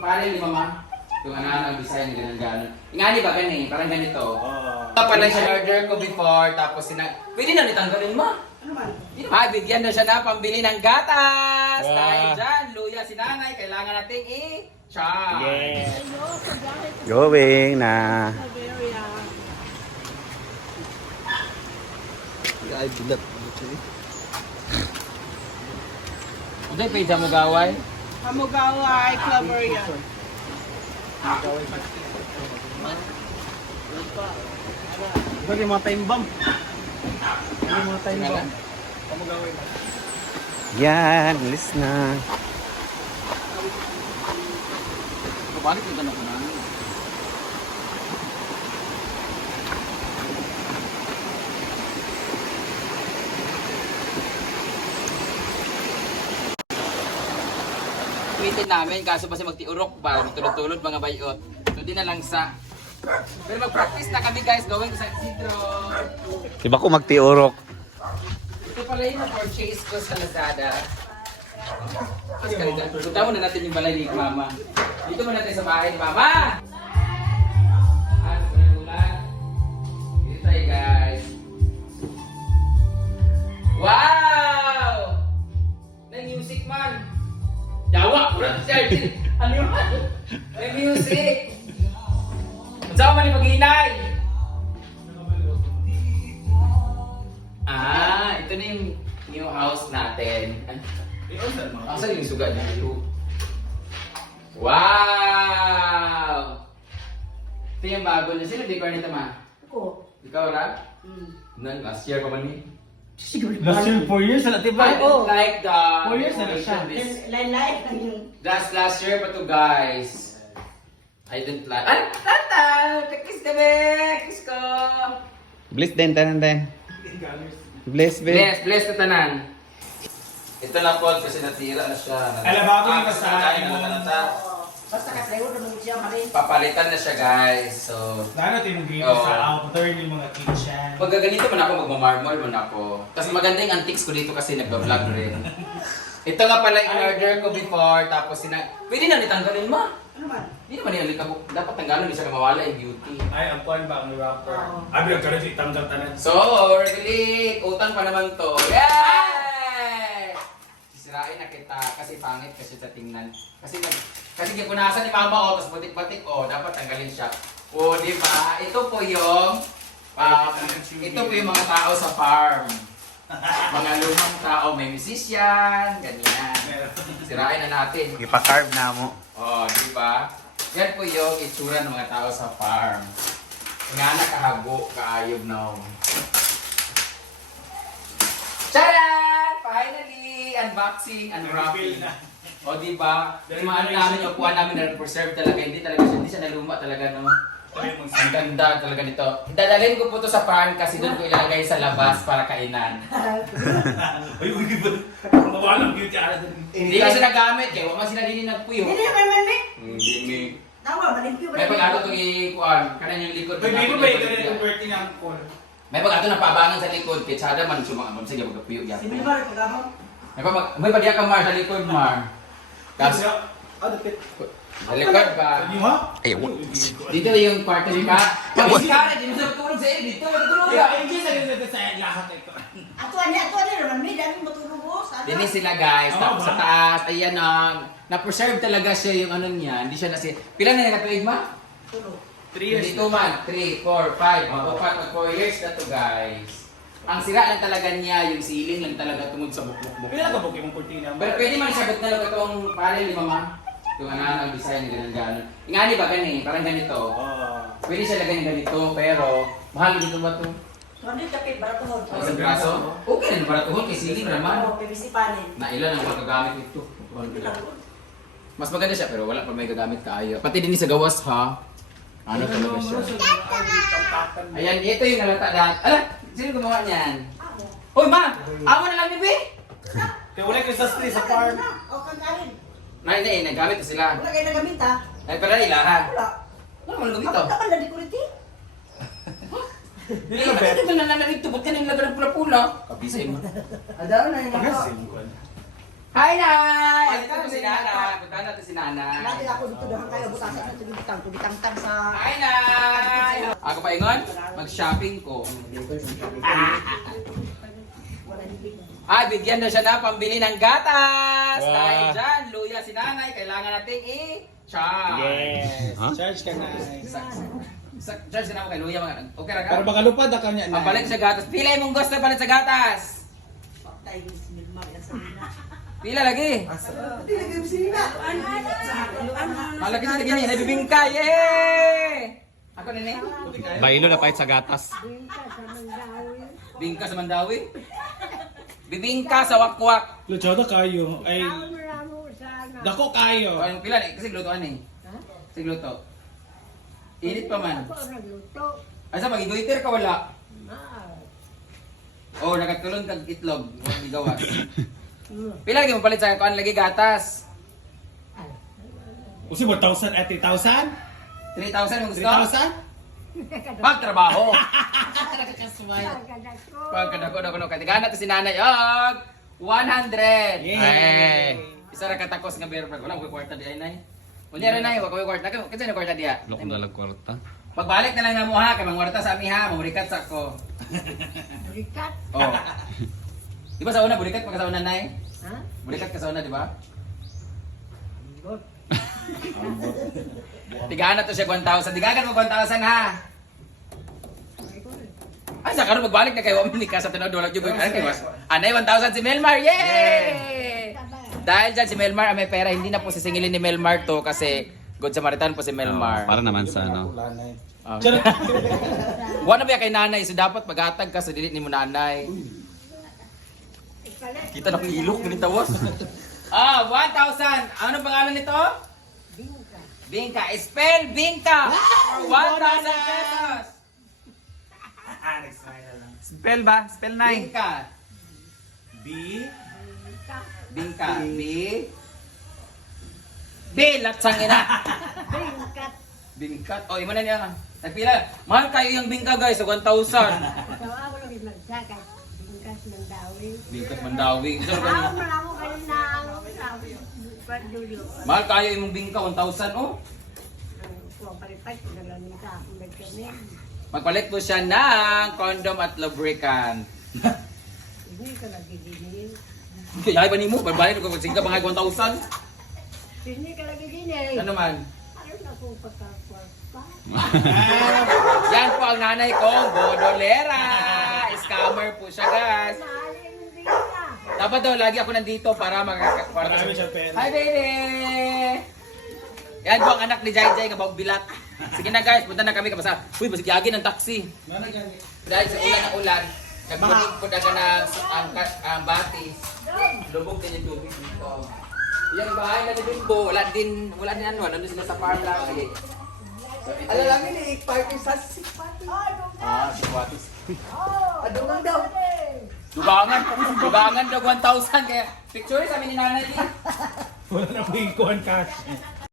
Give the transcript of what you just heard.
Paano yung mama? Yung ano ang design ganun gano'n. Ingani ba gani? Parang ganito. Oo. Ito pala siya order ko before, tapos sina... Pwede na nitanggalin mo. Ano man? Ah, bigyan na siya na pambili ng gatas. Wow. Dahil dyan, luya si nanay, kailangan nating i-char. Yeah. Going na. Ay, bulat. Uday, pwede mo gaway? Hamugaway, clover yan. Ito yung mga time bomb. Ano yung mga time bomb? Yan, list na. Bakit yung tanong ko na? Tweetin namin, kaso basta magtiurok ba, tulod-tulod mga bayot. So di na lang sa... Pero mag-practice na kami guys, going sa Isidro. Diba ko magtiurok? Ito pala yung purchase ko sa Lazada. Mas kalita. Punta muna natin yung balay ni Mama. Dito muna natin sa bahay ni Mama! Na yung new house natin. Asan yung sugat niya? Wow! Ito yung bago na. Sino decor nito, ma? Ako. Ikaw, Rab? Hmm. Nan, last year pa man ni. Siguro. Last year, 4 years na natin I don't like the... Four years na na siya. Lain-lain lang yung... Last last year pa to, guys. I don't like... Ay, tata! Kiss ka, be! Kiss ko! Bless din, tanan din. Bless, be. Bless, bless na tanan. Ito lang po kasi natira na siya. Ala, bago yung Ah, kasi nakain mo. na Basta kasayo naman siya marin. Papalitan na siya guys. So, Lalo dito Oo. sa outer yung mga kitchen. pag ganito man ako, magmamarmol man ako. Kasi maganda yung antiques ko dito kasi nagba-vlog rin. Ito nga pala yung order ko before, tapos sina... Pwede na nitanggalin mo. Ano man? Hindi naman yung alikabok. Dapat tanggalin, hindi siya na mawala yung beauty. Ay, ang kuhan ba ang rapper? Oo. Abi, ang karang itanggal tanan. So, really, utang pa naman to. Yay! Sisirain na kita kasi pangit kasi sa tingnan. Kasi nag kasi gipunasan ni mama ko tapos batik-batik oh, dapat tanggalin siya. O, di ba? Ito po yung um, ito po yung mga tao sa farm. Mga lumang tao, may musician, ganyan. Sirain na natin. Ipa-carve na mo. Oh, di ba? Yan po yung itsura ng mga tao sa farm. Nga nakahago, kaayob na. Charan! Finally! Unboxing, unwrapping. O, di ba? Yung mga ano namin, yung kuha namin na preserve talaga. Hindi talaga siya, hindi siya naluma talaga, no? Ang ganda talaga nito. Dadalhin ko po to sa farm kasi doon ko ilalagay sa labas para kainan. Ay, uy, di ba? Mawalang beauty ala din. Hindi kasi nagamit, kaya wala sila din nagpuyo. Hindi naman man. Hindi, may... Tawa, malimpyo ba? May pag-ato itong ikuan, kanan yung likod. May yung ba likod yung ganito birthday ng call? May pag-ato na pabangan sa likod, kaya sada man sumakabam sige magkapuyo ya. Sino ba rin pag-amo? May pa may padiya ka mar sa likod mar. Kasi Ah, dapit. sa likod ba? Ha? Ay, Dito yung kwarto ni ka. Pag iskara, dito sa tulog sa iyo, dito tulog Yeah, ka. hindi sa ganito sa lahat ito. Ato ani, ato ani naman may dami matulog. Dini sila guys, tapos sa taas, ayan na, na-preserve talaga siya yung ano niya, hindi siya nasi... Pila na nakatuig ma? Tulog. 3 years. Dito man, 3, 4, 5, mag-upat, mag 4 years na to guys. Ang sira lang talaga niya, yung ceiling lang talaga tungod sa bukbuk-buk. Pila ka yung kurtina? Pero pwede man sabot na lang itong panel ni mama. Yung ano ang design ganun gano'n. Ingani ba gani? Parang ganito. Oh. Pwede siya lagyan ng ganito, pero mahal dito ba ito? Din tapit, baratuhon. Isang braso? Okay na para tuhon kay ceiling naman. Oo, PVC panel. Na ilan ang magagamit ito. Mas maganda siya pero wala pa may gagamit kaayo. Pati din sa gawas ha. Ano talaga siya? Ayan, ito yung nalata dahil. Ala, sino gumawa niyan? Hoy ma! Awa na lang ni Be! Kaya wala yung Christmas tree sa farm. O, kangkarin. Na, hindi, nagamit na sila. Wala kayo nagamit ha? Ay, pala ilahan. Wala. Ano man gamit Ako to? naman na decorate. Hindi ka bet. Ito na nalang ito. Ba't ka nang lagyan ng pula-pula? Kabisay mo. Adaw na yung mga. Pagkasin ko. Hi, Nay! Ito na si Nana. Punta natin si Nana. Lagi ako dito dahan kayo. Butasan na tubig-tang. Tubig-tang-tang sa... Hi, Nay! Ako pa ingon, mag-shopping ko. Ay, bigyan na siya na pambili ng gatas! Wow. Dahil dyan, luya si nanay, kailangan nating i-charge. Yes. Huh? Charge ka na. Sa, charge na ako kay luya mga. Okay ra ka? Para makalupad ako niya. Ang balik sa gatas. Pila mong gusto palit sa gatas? Patay yung sinilmag yan sa. Pila lagi? Hindi lagi yung sina. Malagi sa gini, nabibingka. Yay! Ako nini? Bailo na pahit sa gatas. Bingka sa Mandawi. Bibingka sa wakwak. Luchado kayo. Ay, dako kayo. Yung pila eh, kasi glutoan eh. Kasi gluto. Init pa man. Asa magigwiter ka wala? Oh, nakatulong kag itlog. Gigawa. Pila lagi mo palit sa kuan lagi gatas? Kasi 1,000 at 3,000? 3,000 mo gusto? 3,000? Pagtrabaho. Pagkadako dako no katigan nato si nanay og 100. Yay! Isa ra katakos nga beer wala ko kwarta di ay nay. Unya ra nay wa ko kwarta ka kinsa na kwarta diya. Loko na lang kwarta. Pagbalik na lang na mo ha kay mangwarta sa ami ha, mamurikat sa ko. Rikat? Oh. Di ba sa una burikat pagka sa una nay? Ha? Burikat ka sa una, di ba? Tigaan na to siya 1,000. Tigagan mo 1,000 ha. Ay, sa karon magbalik na kayo. Wami ka sa tinod. Wala dyan. Ano kayo? Anay, 1,000 si Melmar. Yay! Dahil dyan si Melmar ang may pera, hindi na po sisingilin ni Melmar to kasi good Samaritan po si Melmar. Para naman sa ano. Ah. Wala ba kay nanay? So dapat maghatag ka sa dilit ni mo nanay. Kita na kilok, ganito tawas. ah, 1,000. Ano pangalan nito? Bingka. Bingka. Spell Bingka. For 1,000 pesos. Spell ba? Spell Bingka. B. Bingka. B. B. Latsang ina. Bingkat. Bingkat. O, imo na niya. Nagpila. Mahal kayo yung bingka guys. Sa 1,000. Tawa ko lang magsakat. Bingkas ng dawi. Bingkat mandawi. Ako ka malamo ka rin na ako sa. Mahal kayo yung bingka. 1,000 oh. Nito ako nagkanin. Magpalit po siya ng condom at lubricant. Hindi ko lagi dinin. Kaya ba ni mo? Balbalin ko kung singka mga 1,000. Hindi ka lagi dinin. Ano man? Ano na kung pagkakwarta? Yan po ang nanay ko, Bodolera. Scammer po siya, guys. Dapat daw, lagi ako nandito para mag- para Marami siyang pera. Hi, baby! Yan po ang anak ni Jai Jai, kabawag bilat. Sige na guys, punta na kami kapasa. Uy, basig yagi ng taxi. Dahil sa ulan na ulan, nagbunig po na ka ng ang, ang bati. Lubog din yung tubig dito. Yung bahay na ni Bimbo, wala din, wala din ano, nandun sila sa farm lagi. So, ito Alam namin eh, party sa six party. Ah, si Watis. Adungan daw. Dubangan, dubangan daw 1,000 kaya picture sa amin ni nanay. Wala na po yung cash.